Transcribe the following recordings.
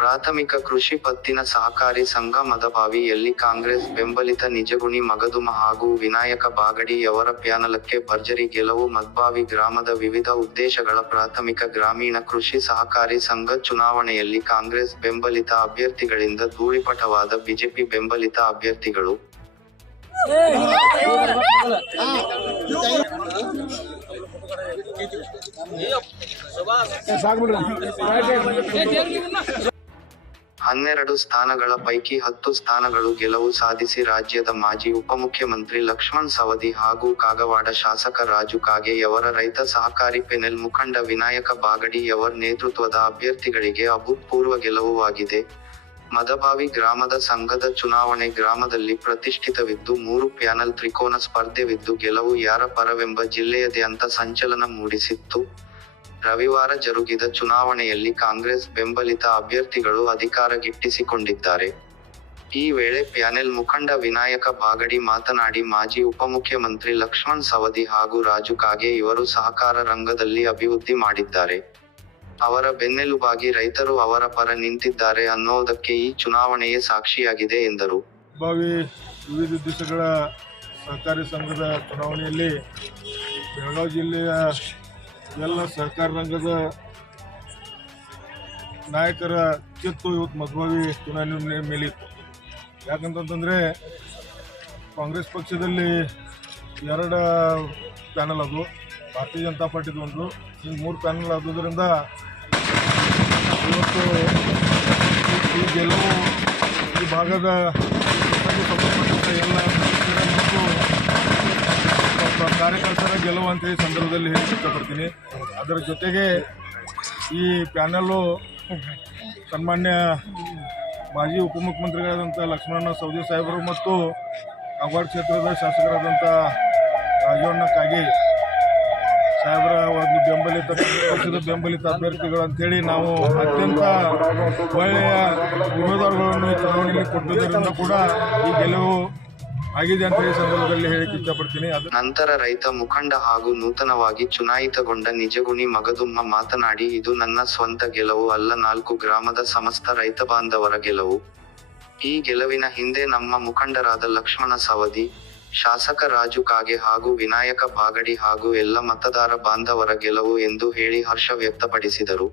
ಪ್ರಾಥಮಿಕ ಕೃಷಿ ಪತ್ತಿನ ಸಹಕಾರಿ ಸಂಘ ಮದಭಾವಿಯಲ್ಲಿ ಕಾಂಗ್ರೆಸ್ ಬೆಂಬಲಿತ ನಿಜಗುಣಿ ಮಗದುಮ ಹಾಗೂ ವಿನಾಯಕ ಬಾಗಡಿಯವರ ಪ್ಯಾನಲಕ್ಕೆ ಭರ್ಜರಿ ಗೆಲುವು ಮದ್ಭಾವಿ ಗ್ರಾಮದ ವಿವಿಧ ಉದ್ದೇಶಗಳ ಪ್ರಾಥಮಿಕ ಗ್ರಾಮೀಣ ಕೃಷಿ ಸಹಕಾರಿ ಸಂಘ ಚುನಾವಣೆಯಲ್ಲಿ ಕಾಂಗ್ರೆಸ್ ಬೆಂಬಲಿತ ಅಭ್ಯರ್ಥಿಗಳಿಂದ ಧೂಳಿಪಟವಾದ ಬಿಜೆಪಿ ಬೆಂಬಲಿತ ಅಭ್ಯರ್ಥಿಗಳು. ಹನ್ನೆರಡು ಸ್ಥಾನಗಳ ಪೈಕಿ ಹತ್ತು ಸ್ಥಾನಗಳು ಗೆಲುವು ಸಾಧಿಸಿ ರಾಜ್ಯದ ಮಾಜಿ ಉಪಮುಖ್ಯಮಂತ್ರಿ ಲಕ್ಷ್ಮಣ್ ಸವದಿ ಹಾಗೂ ಕಾಗವಾಡ ಶಾಸಕ ರಾಜು ಕಾಗೆಯವರ ರೈತ ಸಹಕಾರಿ ಪೆನೆಲ್ ಮುಖಂಡ ವಿನಾಯಕ ಬಾಗಡಿಯವರ ನೇತೃತ್ವದ ಅಭ್ಯರ್ಥಿಗಳಿಗೆ ಅಭೂತಪೂರ್ವ ಗೆಲುವಾಗಿದೆ. ಮದಭಾವಿ ಗ್ರಾಮದ ಸಂಘದ ಚುನಾವಣೆ ಗ್ರಾಮದಲ್ಲಿ ಪ್ರತಿಷ್ಠಿತವಿದ್ದು ಮೂರು ಪ್ಯಾನಲ್ ತ್ರಿಕೋನ ಸ್ಪರ್ಧೆವಿದ್ದು ಗೆಲುವು ಯಾರ ಪರವೆಂಬ ಜಿಲ್ಲೆಯಾದ್ಯಂತ ಸಂಚಲನ ಮೂಡಿಸಿತ್ತು. ರವಿವಾರ ಜರುಗಿದ ಚುನಾವಣೆಯಲ್ಲಿ ಕಾಂಗ್ರೆಸ್ ಬೆಂಬಲಿತ ಅಭ್ಯರ್ಥಿಗಳು ಅಧಿಕಾರ ಗಿಟ್ಟಿಸಿಕೊಂಡಿದ್ದಾರೆ ಈ ವೇಳೆ ಪ್ಯಾನೆಲ್ ಮುಖಂಡ ವಿನಾಯಕ ಬಾಗಡಿ ಮಾತನಾಡಿ ಮಾಜಿ ಉಪಮುಖ್ಯಮಂತ್ರಿ ಲಕ್ಷ್ಮಣ್ ಸವದಿ ಹಾಗೂ ರಾಜು ಕಾಗೆ ಇವರು ಸಹಕಾರ ರಂಗದಲ್ಲಿ ಅಭಿವೃದ್ಧಿ ಮಾಡಿದ್ದಾರೆ. ಅವರ ಬೆನ್ನೆಲುಬಾಗಿ ರೈತರು ಅವರ ಪರ ನಿಂತಿದ್ದಾರೆ ಅನ್ನೋದಕ್ಕೆ ಈ ಚುನಾವಣೆಯೇ ಸಾಕ್ಷಿಯಾಗಿದೆ, ಎಂದರು. ಭಾವಿ ವಿವಿಧ ದೇಶಗಳ ಸಹಕಾರಿ ಸಂಘದ ಚುನಾವಣೆಯಲ್ಲಿ ಬೆಳಗಾವಿ ಜಿಲ್ಲೆಯ ಎಲ್ಲ ಸಹಕಾರ ರಂಗದ ನಾಯಕರ ಕಿತ್ತು ಇವತ್ತು ಮಧುಭಾವಿ ಚುನಾವಣೆ ಮೇಲಿತ್ತು. ಯಾಕಂತಂತಂದರೆ ಕಾಂಗ್ರೆಸ್ ಪಕ್ಷದಲ್ಲಿ ಎರಡು ಪ್ಯಾನಲ್ ಅದು. ಭಾರತೀಯ ಜನತಾ ಪಾರ್ಟಿದು ಒಂದು, ಈ ಮೂರು ಪ್ಯಾನಲ್ ಆದುದರಿಂದ ಇವತ್ತು ಈ ಗೆಲುವು ಈ ಭಾಗದ ಎಲ್ಲ ಕಾರ್ಯಕರ್ತರ ಗೆಲುವು ಅಂತ ಈ ಸಂದರ್ಭದಲ್ಲಿ ಹೇಳಿ ಇಷ್ಟಪಡ್ತೀನಿ. ಅದರ ಜೊತೆಗೆ ಈ ಪ್ಯಾನಲ್ಲು ಸನ್ಮಾನ್ಯ ಮಾಜಿ ಉಪಮುಖ್ಯಮಂತ್ರಿಗಳಾದಂಥ ಲಕ್ಷ್ಮಣ ಸೌದಿ ಸಾಹೇಬರು ಮತ್ತು ಕಾಗವಾಡ ಕ್ಷೇತ್ರದ ಶಾಸಕರಾದಂಥ ರಾಜವಣ್ಣ ಸಾಹೇಬರ, ಒಂದು ಬೆಂಬಲಿತ ಪಕ್ಷದ ಬೆಂಬಲಿತ ಅಭ್ಯರ್ಥಿಗಳು ಅಂತೇಳಿ ನಾವು ಅತ್ಯಂತ ಒಳ್ಳೆಯ ಉಮೇದುವಾರಗಳನ್ನು ಚುನಾವಣೆಯಲ್ಲಿ ಕೊಟ್ಟಿದ್ದರಿಂದ ಕೂಡ ಈ ಗೆಲುವು ಆಗಿದೆ ಅಂತ ಈ ಸಂದರ್ಭದಲ್ಲಿ ಹೇಳಿಕ್ಕೆ ಇಷ್ಟಪಡ್ತೀನಿ. ನಂತರ ರೈತ ಮುಖಂಡ ಹಾಗೂ ನೂತನವಾಗಿ ಚುನಾಯಿತಗೊಂಡ ನಿಜಗುಣಿ ಮಗದುಮ್ಮ ಮಾತನಾಡಿ, ಇದು ನನ್ನ ಸ್ವಂತ ಗೆಲುವು ಅಲ್ಲ, ನಾಲ್ಕು ಗ್ರಾಮದ ಸಮಸ್ತ ರೈತ ಬಾಂಧವರ ಗೆಲುವು. ಈ ಗೆಲುವಿನ ಹಿಂದೆ ನಮ್ಮ ಮುಖಂಡರಾದ ಲಕ್ಷ್ಮಣ ಸವದಿ ಶಾಸಕ ರಾಜು ಕಾಗೆ ಹಾಗೂ ವಿನಾಯಕ ಬಾಗಡಿ ಹಾಗೂ ಎಲ್ಲ ಮತದಾರ ಬಾಂಧವರ ಗೆಲುವು ಎಂದು ಹೇಳಿ ಹರ್ಷ ವ್ಯಕ್ತಪಡಿಸಿದರು.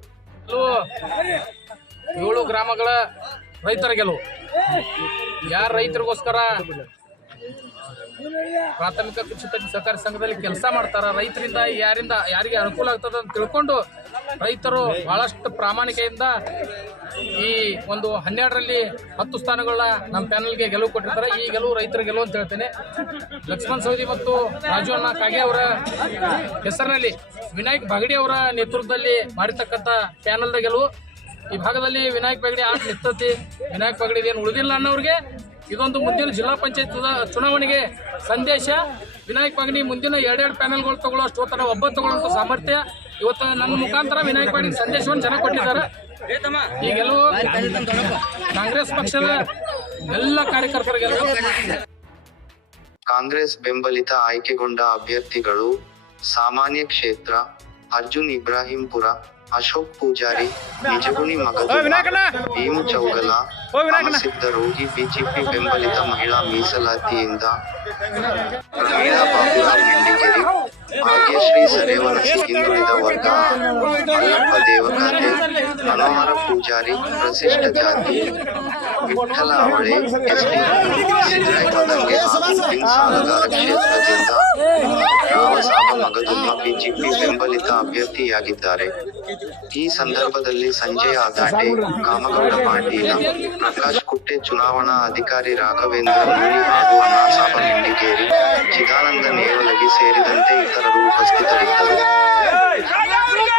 ಏಳು ಗ್ರಾಮಗಳ ರೈತರ ಗೆಲುವು. ಯಾರ ರೈತರಿಗೋಸ್ಕರ ಪ್ರಾಥಮಿಕ ಕೃಷಿ ತಜ್ಞ ಸಹಕಾರಿ ಸಂಘದಲ್ಲಿ ಕೆಲಸ ಮಾಡ್ತಾರ, ರೈತರಿಂದ ಯಾರಿಂದ, ಯಾರಿಗೆ ಅನುಕೂಲ ಆಗ್ತದೆ ಅಂತ ತಿಳ್ಕೊಂಡು ರೈತರು ಬಹಳಷ್ಟು ಪ್ರಾಮಾಣಿಕೆಯಿಂದ ಈ ಒಂದು ಹನ್ನೆರಡರಲ್ಲಿ ಹತ್ತು ಸ್ಥಾನಗಳನ್ನ ನಮ್ಮ ಪ್ಯಾನಲ್ಗೆ ಗೆಲುವು ಕೊಟ್ಟಿರ್ತಾರೆ. ಈ ಗೆಲುವು ರೈತರ ಗೆಲುವು ಅಂತ ಹೇಳ್ತೇನೆ. ಲಕ್ಷ್ಮಣ್ ಸವದಿ ಮತ್ತು ರಾಜು ಅಣ್ಣ ಕಾಗೆ ಅವರ ಹೆಸರಿನಲ್ಲಿ ವಿನಾಯಕ್ ಬಾಗಡಿ ಅವರ ನೇತೃತ್ವದಲ್ಲಿ ಮಾಡಿರ್ತಕ್ಕಂಥ ಪ್ಯಾನಲ್ದ ಗೆಲುವು. ಈ ಭಾಗದಲ್ಲಿ ವಿನಾಯಕ್ ಬಾಗಡಿ ಆಟ ನಿಂತತಿ. ವಿನಾಯಕ್ ಬಾಗಡಿ ಏನು ಉಳಿದಿಲ್ಲ ಅನ್ನೋರಿಗೆ ಇದೊಂದು ಮುಂದಿನ ಜಿಲ್ಲಾ ಪಂಚಾಯತ್ ಚುನಾವಣೆಗೆ ಸಂದೇಶ. ವಿನಾಯಕ್ ಬಾಗಡಿ ಮುಂದಿನ ಎರಡೆರಡು ಪ್ಯಾನಲ್ಗಳು ತಗೊಳ್ಳೋ ಅಷ್ಟು ಒಬ್ಬ ತಗೊಳ್ಳೋ ಸಾಮರ್ಥ್ಯ. ಇವತ್ತು ನನ್ನ ಮುಖಾಂತರ ವಿನಾಯಕ್ ಬಾಗಡಿ ಸಂದೇಶವನ್ನು ಜನ ಕೊಟ್ಟಿದ್ದಾರೆ. ಈ ಗೆಲುವು. ಕಾಂಗ್ರೆಸ್ ಪಕ್ಷದ ಎಲ್ಲ ಕಾರ್ಯಕರ್ತರ ಗೆಲುವು ಕಾಂಗ್ರೆಸ್ ಬೆಂಬಲಿತ ಆಯ್ಕೆಗೊಂಡ ಅಭ್ಯರ್ಥಿಗಳು ಸಾಮಾನ್ಯ ಕ್ಷೇತ್ರ ಅರ್ಜುನ್ ಇಬ್ರಾಹಿಂಪುರ ಅಶೋಕ್ ಪೂಜಾರಿ ನಿಜಗುಣಿ ಮಗದುಮ ಭೀಮು ಚೌಗಲ ಸಿದ್ಧ ರೋಗಿ ಬಿಜೆಪಿ ಬೆಂಬಲಿತ ಮಹಿಳಾ ಮೀಸಲಾತಿಯಿಂದ ಭಾಗ್ಯಶ್ರೀ ಸರೇವರ ಹಿಂದುಳಿದ ವರ್ಗ. ಅಲ್ಲಪ್ಪ ದೇವಕಾತೆ ಮನೋಹರ ಪೂಜಾರಿ ಪ್ರಶಿಷ್ಟ ಜಾತಿ. ವಿಠಲ ಅವಳೆ ಎಸ್ಟಿ ಸಿದ್ದರಾಯ್ ಮದಂಗೆ ಹಾಗೂ ಪಿಂಗ್ ಸಾಲಗಾರ ಕ್ಷೇತ್ರದಿಂದ ರಾಮಸಾಬ ಮಗದುಮ್ಮ ಬಿಜೆಪಿ ಬೆಂಬಲಿತ ಅಭ್ಯರ್ಥಿಯಾಗಿದ್ದಾರೆ. ಈ ಸಂದರ್ಭದಲ್ಲಿ ಸಂಜಯ ಆದಾಟೆ ಕಾಮಗೌಡ ಪಾಟೀಲ ಪ್ರಕಾಶ್ ಕುಟ್ಟೆ ಚುನಾವಣಾ ಅಧಿಕಾರಿ ರಾಘವೇಂದ್ರ ಮೂಲಿ ಹಾಗೂ ಅಣ್ಣಾಸಾಬ ಮಿಂಡಿಗೇರಿ ಚಿದಾನಂದ ನೇವಲಗಿ ಸೇರಿದಂತೆ ಇತರರು ಉಪಸ್ಥಿತರಿದ್ದರು ರಾಜು ಕಾಗೆ ಅವ್ರಿಗೆ